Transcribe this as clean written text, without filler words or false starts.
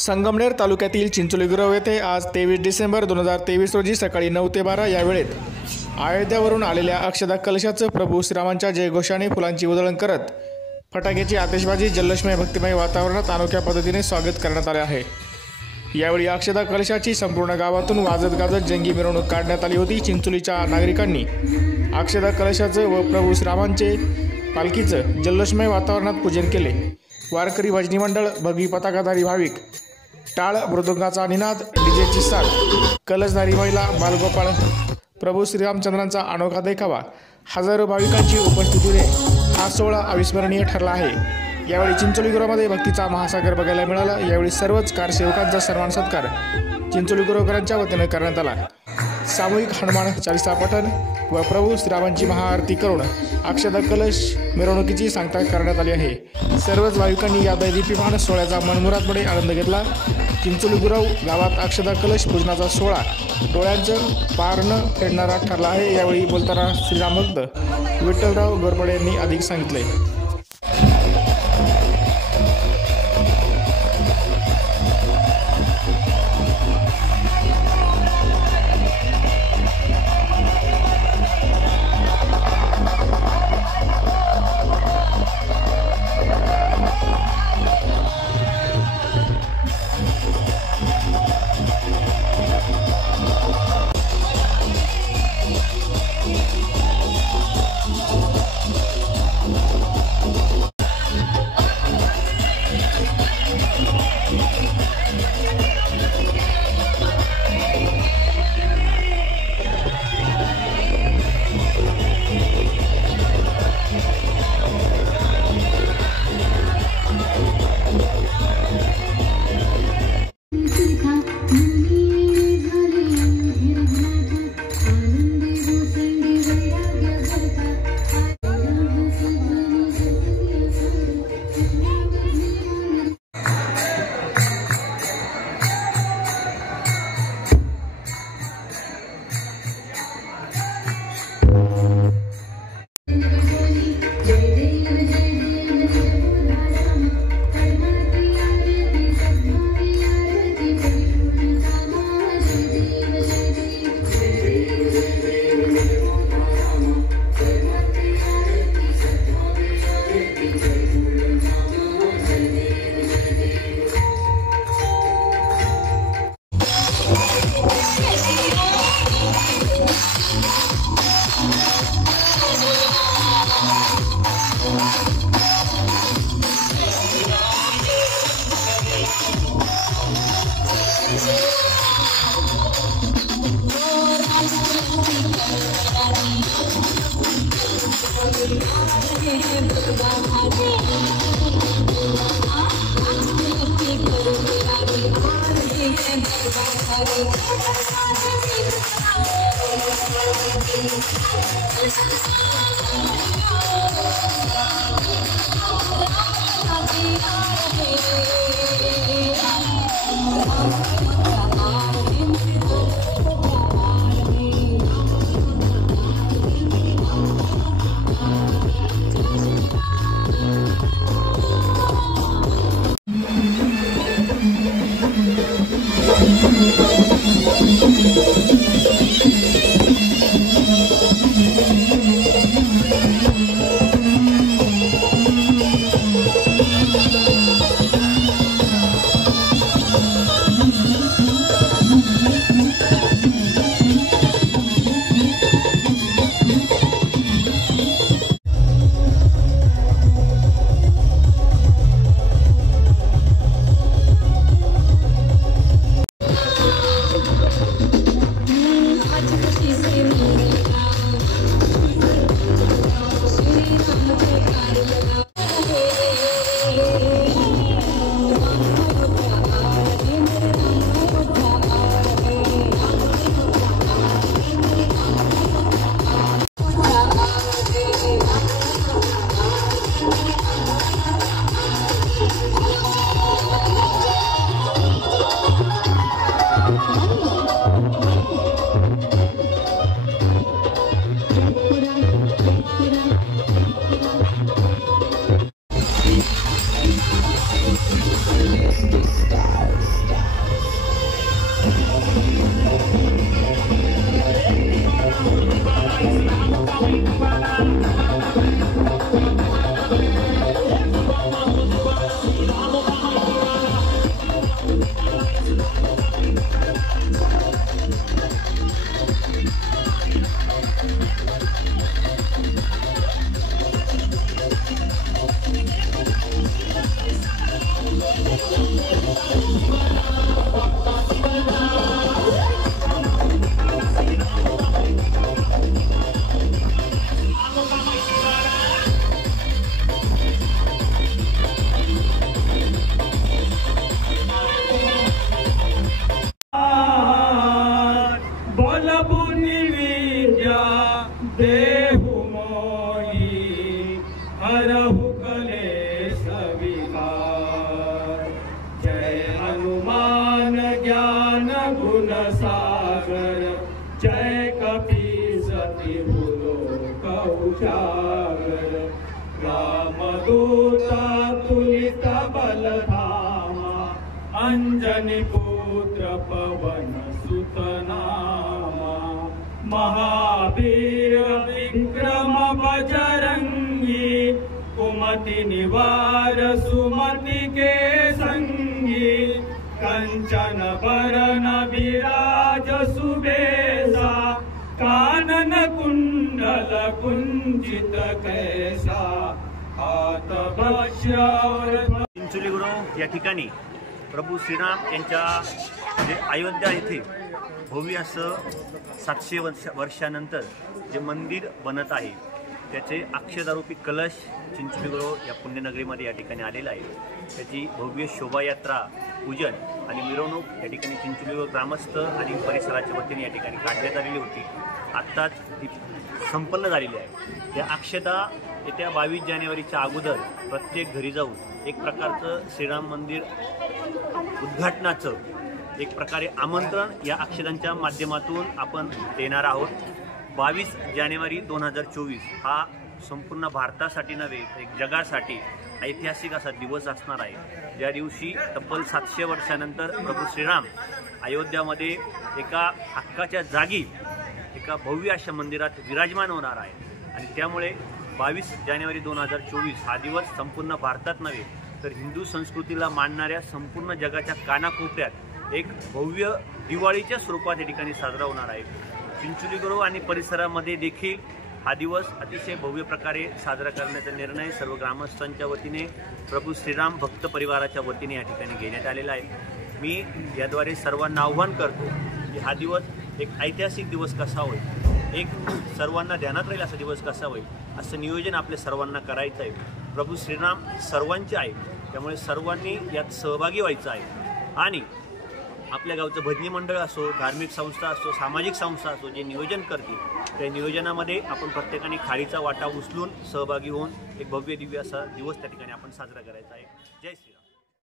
संगमनेर तालुक्यातील चिंचोली गुरव येथे आज 23 डिसेंबर 2023 रोजी सकाळी 9 ते 12 या वेळेत अयोध्यावरून आलेल्या अक्षदा कलशाचं प्रभू श्रीरामांच्या जयघोषाने फुलांची उधळण करत फटाक्याची आतिषबाजी जल्लोषमय भक्तिमय वातावरणात अनोख्या पद्धतीने स्वागत करण्यात आले आहे। यावेळी अक्षदा कलशाची संपूर्ण गावातून वाजत गाजत जंगी मिरवणूक काढण्यात आली होती। चिंचोलीच्या नागरिकांनी अक्षदा कलशाचं व प्रभू श्रीरामांचे पालखीचं जल्लोषमय वातावरणात पूजन केले। वारकरी भजनी मंडळ, भगवी पताकाधारी भाविक, टाळ मृदुंगाचा निनाद, डीजेची साथ, कलशधारी महिला, बालगोपाळ, प्रभू श्रीरामचंद्रांचा अनोखा देखावा, हजारो भाविकांची उपस्थितीने हा सोहळा अविस्मरणीय ठरला आहे। यावेळी चिंचोली गुरुमध्ये भक्तीचा महासागर बघायला मिळाला। यावेळी सर्वच कारसेवकांचा सन्मान सत्कार चिंचोली गुरुकरांच्या वतीने करण्यात आला। सामूहिक हनुमान चालीसा पठण व प्रभू श्रीरामांची महाआरती करून अक्षदा कलश मिरवणुकीची सांगता करण्यात आली आहे। सर्वच भाविकांनी या दैदीप्यमान सोहळ्याचा मनमुरादपणे आनंद घेतला। चिंचोली गुरव गावात अक्षदा कलश पूजनाचा सोहळा डोळ्यांचं पार न फेडणारा ठरला आहे। यावेळी बोलताना श्रीराम भक्त विठ्ठलराव गोरपडे यांनी अधिक सांगितले। सागर जय कपीसति भूलो कौचागर रामदूता तुलित बलधामा अंजनी पुत्र पवन सुत नामा महावीर विक्रम बजरंगी कुमति निवार सुमति के संगी कंचन बरन विराज सुबेसा कानन कुंडल कुंजित कैसा हात वज्र। चिंचोली गुरव या ठिकाणी प्रभू श्रीराम यांच्या जे अयोध्या येथे भव्य असं 700 वर्षानंतर जे मंदिर बनत आहे त्याचे अक्षदारूपी कलश चिंचोली गुरव या पुण्यनगरीमध्ये या ठिकाणी आलेला आहे। त्याची भव्य शोभायात्रा पूजन आणि मिरवणूक या ठिकाणी चिंचोली गुरव ग्रामस्थ आणि परिसराच्या वतीने या ठिकाणी काढण्यात आलेली होती। आत्ताच ती संपन्न झालेली आहे। त्या अक्षता येत्या 22 जानेवारीच्या अगोदर प्रत्येक घरी जाऊन एक प्रकारचं श्रीराम मंदिर उद्घाटनाचं एक प्रकारे आमंत्रण या अक्षतांच्या माध्यमातून आपण देणार आहोत। 22 जानेवारी 2024 हा संपूर्ण भारतासाठी नव्हे एक जगासाठी ऐतिहासिक असा दिवस असणार आहे। ज्या दिवशी तब्बल 700 वर्षानंतर प्रभू श्रीराम अयोध्यामध्ये एका हक्काच्या जागी एका भव्य अशा मंदिरात विराजमान होणार आहे आणि त्यामुळे 22 जानेवारी 2024 हा दिवस संपूर्ण भारतात नव्हे तर हिंदू संस्कृतीला मानणाऱ्या संपूर्ण जगाच्या कानाकोपऱ्यात एक भव्य दिवाळीच्या स्वरूपात या ठिकाणी साजरा होणार आहे। चिंचोली गुरव आणि परिसरामध्ये देखील हा दिवस अतिशय भव्य प्रकारे साजरा करण्याचा निर्णय सर्व ग्रामस्थांच्या वतीने प्रभू श्रीराम भक्त परिवाराच्या वतीने या ठिकाणी घेण्यात आलेला आहे। मी याद्वारे सर्वांना आव्हान करतो की हा दिवस एक ऐतिहासिक दिवस कसा होईल, एक सर्वांना ध्यानात राहील असा दिवस कसा होईल असं नियोजन आपल्या सर्वांना करायचं आहे। प्रभू श्रीराम सर्वांचे आहे त्यामुळे सर्वांनी यात सहभागी व्हायचं आहे आणि आपल्या गावचं भजनी मंडळ असो, धार्मिक संस्था असो, सामाजिक संस्था असो जे नियोजन करतील त्या नियोजनामध्ये आपण प्रत्येकाने खारीचा वाटा उचलून सहभागी होऊन एक भव्य दिव्य असा दिवस त्या ठिकाणी आपण साजरा करायचा आहे। जय श्रीराम।